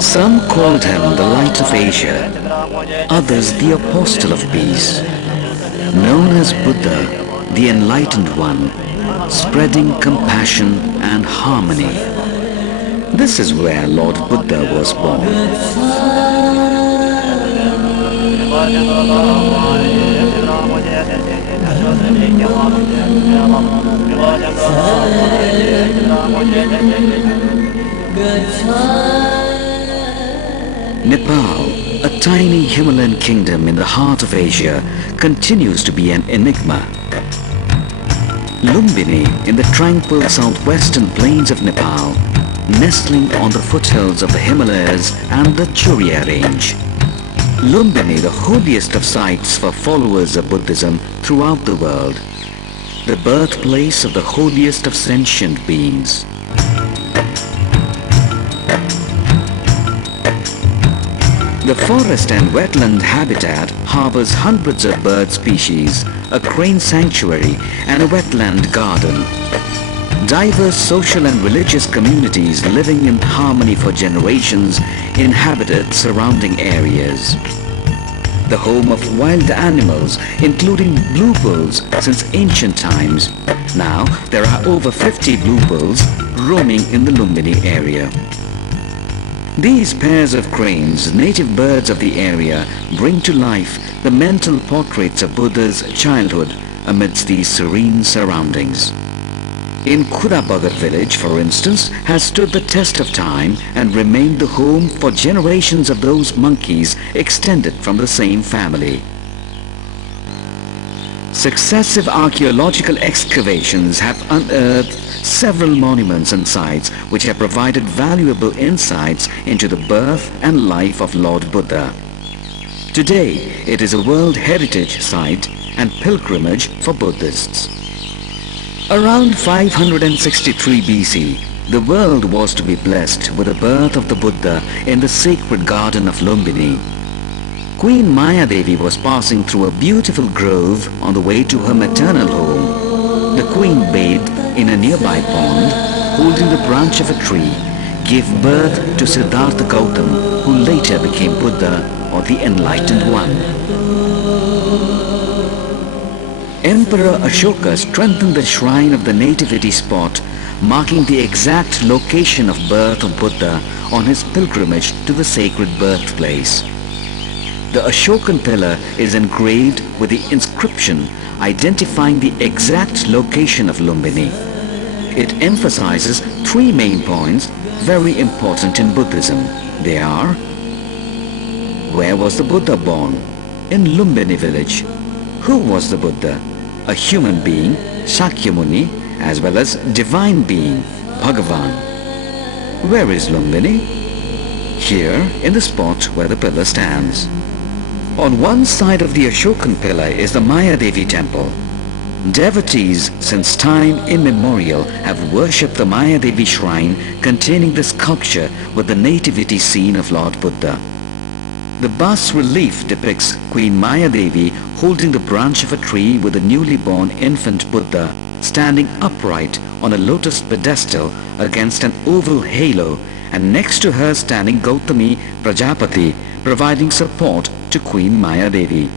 Some called him the Light of Asia, others the Apostle of Peace. Known as Buddha, the Enlightened One, spreading compassion and harmony. This is where Lord Buddha was born. Nepal, a tiny Himalayan kingdom in the heart of Asia, continues to be an enigma. Lumbini, in the tranquil southwestern plains of Nepal, nestling on the foothills of the Himalayas and the Churiya range. Lumbini, the holiest of sites for followers of Buddhism throughout the world, the birthplace of the holiest of sentient beings. The forest and wetland habitat harbors hundreds of bird species, a crane sanctuary and a wetland garden. Diverse social and religious communities living in harmony for generations inhabited surrounding areas. The home of wild animals, including blue bulls since ancient times. Now there are over 50 blue bulls roaming in the Lumbini area. These pairs of cranes, native birds of the area, bring to life the mental portraits of Buddha's childhood amidst these serene surroundings. In Khudabagar village, for instance, has stood the test of time and remained the home for generations of those monkeys extended from the same family. Successive archaeological excavations have unearthed several monuments and sites which have provided valuable insights into the birth and life of Lord Buddha. Today, it is a World Heritage Site and pilgrimage for Buddhists. Around 563 BC, the world was to be blessed with the birth of the Buddha in the sacred garden of Lumbini. Queen Mayadevi was passing through a beautiful grove on the way to her maternal home. The queen bathed in a nearby pond, holding the branch of a tree, gave birth to Siddhartha Gautam, who later became Buddha or the Enlightened One. Emperor Ashoka strengthened the shrine of the nativity spot, marking the exact location of birth of Buddha on his pilgrimage to the sacred birthplace. The Ashokan pillar is engraved with the inscription identifying the exact location of Lumbini. It emphasizes three main points very important in Buddhism. They are: where was the Buddha born? In Lumbini village. Who was the Buddha? A human being, Shakyamuni, as well as divine being, Bhagavan. Where is Lumbini? Here, in the spot where the pillar stands. On one side of the Ashokan pillar is the Mayadevi temple. Devotees since time immemorial have worshipped the Mayadevi shrine containing the sculpture with the nativity scene of Lord Buddha. The bas-relief depicts Queen Mayadevi holding the branch of a tree with the newly born infant Buddha standing upright on a lotus pedestal against an oval halo, and next to her standing Gautami Prajapati, providing support to Queen Mayadevi.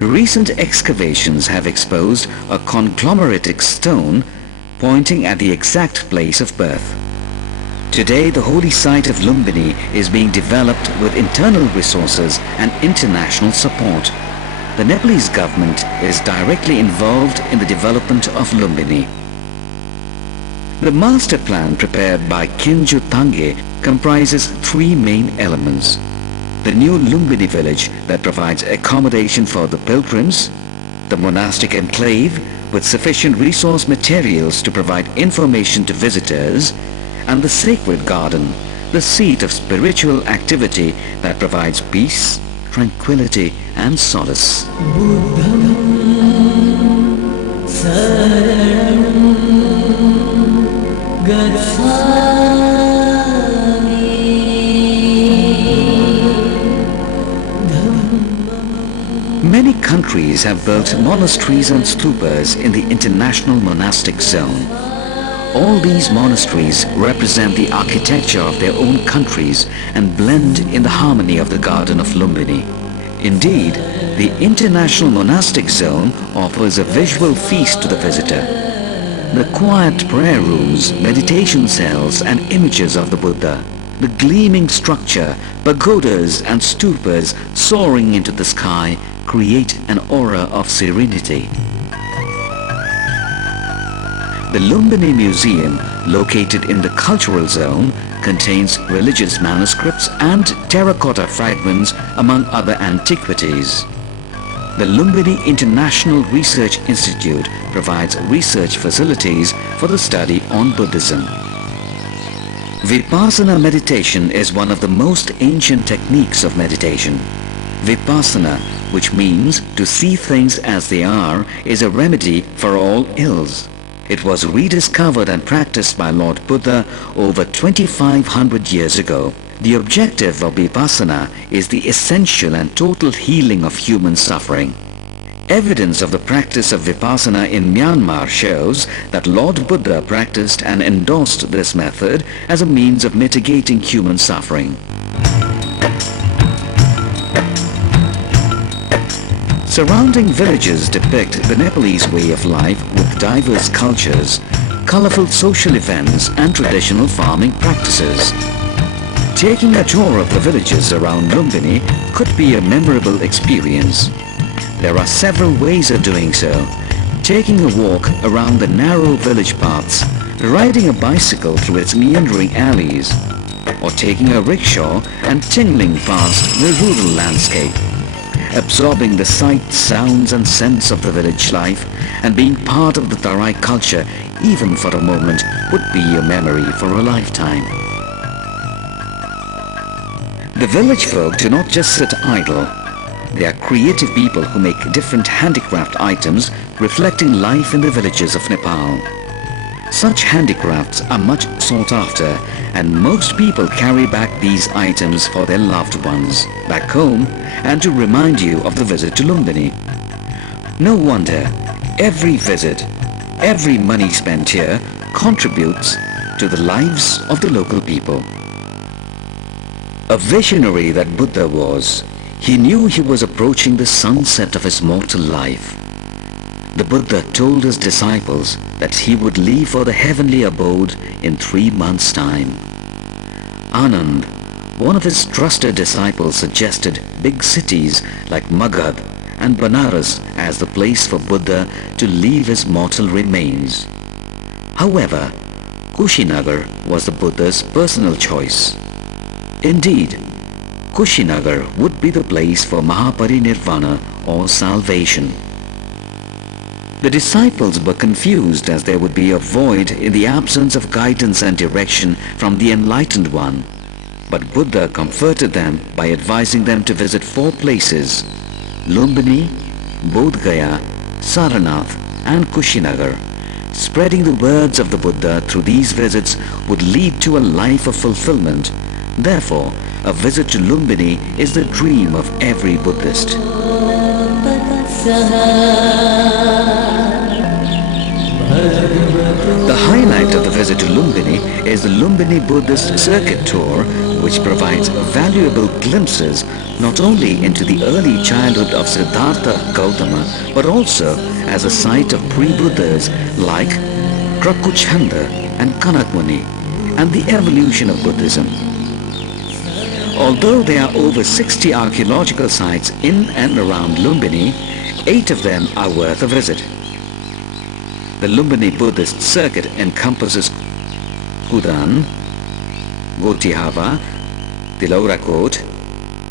Recent excavations have exposed a conglomeratic stone pointing at the exact place of birth. Today, the holy site of Lumbini is being developed with internal resources and international support. The Nepalese government is directly involved in the development of Lumbini. The master plan prepared by Kinju Tange comprises three main elements: the new Lumbini village that provides accommodation for the pilgrims, the monastic enclave with sufficient resource materials to provide information to visitors, and the sacred garden, the seat of spiritual activity that provides peace, tranquility and solace. Many countries have built monasteries and stupas in the international monastic zone. All these monasteries represent the architecture of their own countries and blend in the harmony of the Garden of Lumbini. Indeed, the international monastic zone offers a visual feast to the visitor. The quiet prayer rooms, meditation cells and images of the Buddha, the gleaming structure, pagodas and stupas soaring into the sky create an aura of serenity. The Lumbini Museum, located in the cultural zone, contains religious manuscripts and terracotta fragments among other antiquities. The Lumbini International Research Institute provides research facilities for the study on Buddhism. Vipassana meditation is one of the most ancient techniques of meditation. Vipassana, which means to see things as they are, is a remedy for all ills. It was rediscovered and practiced by Lord Buddha over 2500 years ago. The objective of Vipassana is the essential and total healing of human suffering. Evidence of the practice of Vipassana in Myanmar shows that Lord Buddha practiced and endorsed this method as a means of mitigating human suffering. Surrounding villages depict the Nepalese way of life with diverse cultures, colorful social events and traditional farming practices. Taking a tour of the villages around Lumbini could be a memorable experience. There are several ways of doing so. Taking a walk around the narrow village paths, riding a bicycle through its meandering alleys, or taking a rickshaw and tingling past the rural landscape. Absorbing the sights, sounds and scents of the village life and being part of the Tarai culture even for a moment would be a memory for a lifetime. The village folk do not just sit idle. They are creative people who make different handicraft items reflecting life in the villages of Nepal. Such handicrafts are much sought after, and most people carry back these items for their loved ones back home and to remind you of the visit to Lumbini. No wonder every visit, every money spent here contributes to the lives of the local people. A visionary that Buddha was, he knew he was approaching the sunset of his mortal life. The Buddha told his disciples that he would leave for the heavenly abode in 3 months' time. Anand, one of his trusted disciples, suggested big cities like Magad and Banaras as the place for Buddha to leave his mortal remains. However, Kushinagar was the Buddha's personal choice. Indeed, Kushinagar would be the place for Mahaparinirvana or salvation. The disciples were confused as there would be a void in the absence of guidance and direction from the Enlightened One. But Buddha comforted them by advising them to visit 4 places: Lumbini, Bodh Gaya, Saranath and Kushinagar. Spreading the words of the Buddha through these visits would lead to a life of fulfillment. Therefore, a visit to Lumbini is the dream of every Buddhist. The highlight of the visit to Lumbini is the Lumbini Buddhist Circuit Tour, which provides valuable glimpses not only into the early childhood of Siddhartha Gautama, but also as a site of pre-Buddhas like Krakuchanda and Kanakmuni, and the evolution of Buddhism. Although there are over 60 archaeological sites in and around Lumbini, 8 of them are worth a visit. The Lumbini Buddhist Circuit encompasses Kudan, Gotihava, Tilaurakot,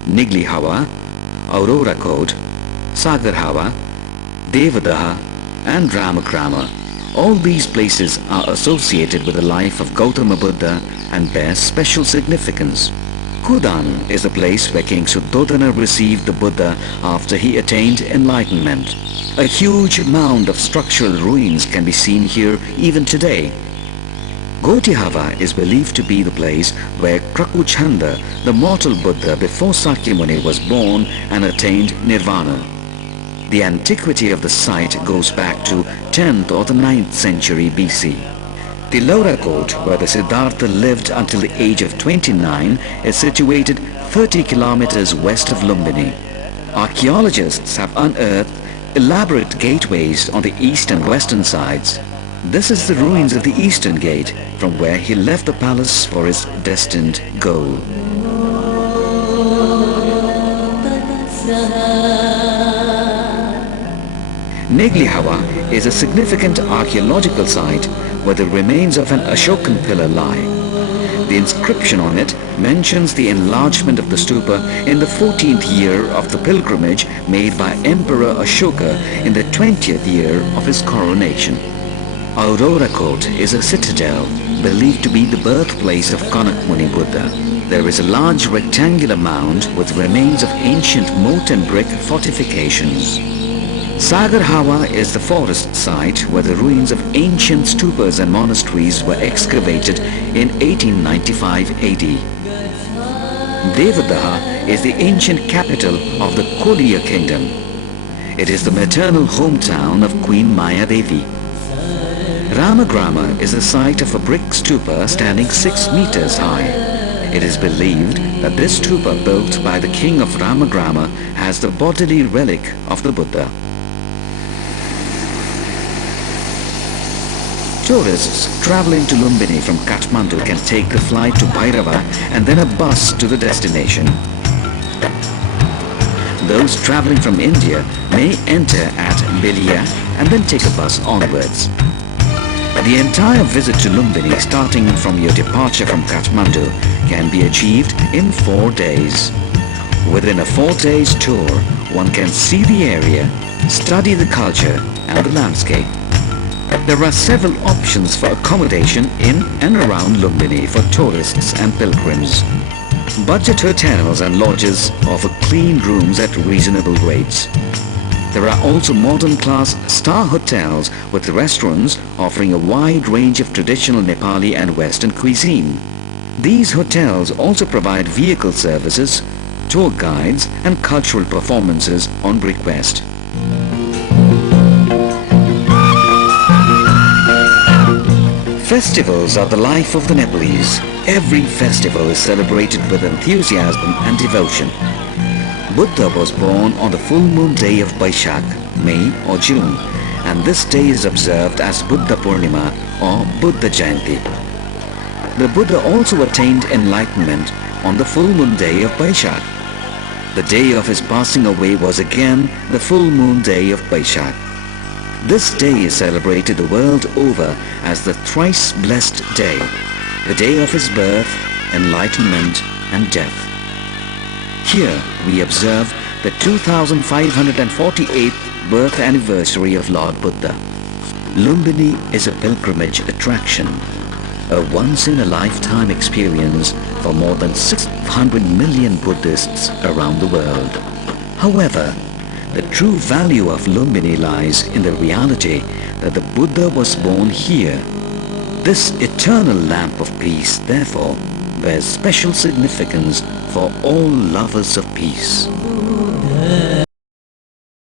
Niglihava, Aurorakot, Sagarhava, Devadaha and Ramakrama. All these places are associated with the life of Gautama Buddha and bear special significance. Kudan is the place where King Suddhodana received the Buddha after he attained enlightenment. A huge mound of structural ruins can be seen here even today. Gotihava is believed to be the place where Krakuchanda, the mortal Buddha before Sakyamuni, was born and attained nirvana. The antiquity of the site goes back to 10th or the 9th century BC. The Laura Court, where the Siddhartha lived until the age of 29, is situated 30 kilometers west of Lumbini. Archaeologists have unearthed elaborate gateways on the east and western sides. This is the ruins of the eastern gate, from where he left the palace for his destined goal. Neglihawa is a significant archaeological site where the remains of an Ashokan pillar lie. The inscription on it mentions the enlargement of the stupa in the 14th year of the pilgrimage made by Emperor Ashoka in the 20th year of his coronation. Aurora Court is a citadel believed to be the birthplace of Kanak Muni Buddha. There is a large rectangular mound with remains of ancient moat and brick fortifications. Sagar Hawa is the forest site where the ruins of ancient stupas and monasteries were excavated in 1895 AD. Devadaha is the ancient capital of the Koliya kingdom. It is the maternal hometown of Queen Maya Devi. Ramagrama is the site of a brick stupa standing 6 meters high. It is believed that this stupa built by the king of Ramagrama has the bodily relic of the Buddha. Tourists traveling to Lumbini from Kathmandu can take the flight to Bhairava and then a bus to the destination. Those traveling from India may enter at Belia and then take a bus onwards. The entire visit to Lumbini, starting from your departure from Kathmandu, can be achieved in 4 days. Within a 4 days tour, one can see the area, study the culture and the landscape. There are several options for accommodation in and around Lumbini for tourists and pilgrims. Budget hotels and lodges offer clean rooms at reasonable rates. There are also modern-class star hotels with restaurants offering a wide range of traditional Nepali and Western cuisine. These hotels also provide vehicle services, tour guides and cultural performances on request. Festivals are the life of the Nepalese. Every festival is celebrated with enthusiasm and devotion. Buddha was born on the full moon day of Baishak, May or June, and this day is observed as Buddha Purnima or Buddha Jayanti. The Buddha also attained enlightenment on the full moon day of Baishak. The day of his passing away was again the full moon day of Baishak. This day is celebrated the world over as the thrice blessed day, the day of his birth, enlightenment and death. Here we observe the 2548th birth anniversary of Lord Buddha. Lumbini is a pilgrimage attraction, a once-in-a-lifetime experience for more than 600 million Buddhists around the world. However, the true value of Lumbini lies in the reality that the Buddha was born here. This eternal lamp of peace, therefore, bears special significance for all lovers of peace.